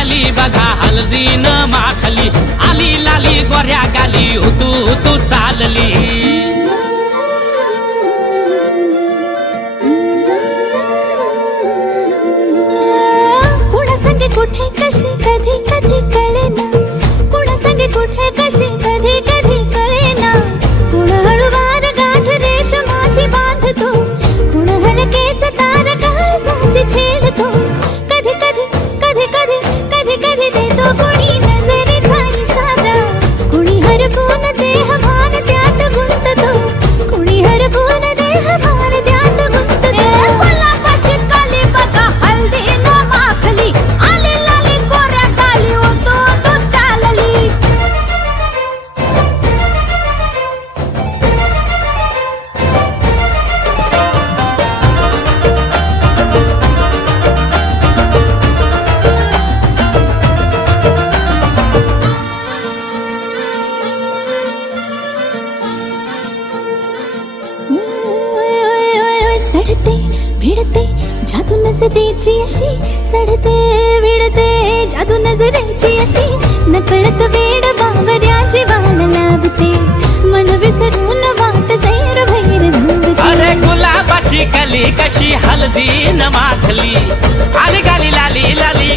आली बघा हलदीन माखली, आली लाली गोऱ्या गाली, उतू उतू चालली। कुणा संगे कुठे कशी कधी कधी कळेना, कुणा संगे कुठे कशी कधी कधी कळेना। कुण हळूवार गाठ रेशमाची बांधतो, कुण हलकेच तार काळजाची छेडतो। कधी कधी कधी कधी कधी कधी देतो कुणी नजरेचा इशारा, कुणी हरपून देह भान जादू नजरेची अशी चढते विडते, जादू नजरेची अशी नकळत वेड बावऱ्या जीवाला लाभते, मन विसरून वाट सैर भैर धावते. अरे गुलाबाची कली कशी हलदी न माखली, आली गाली लाली लाली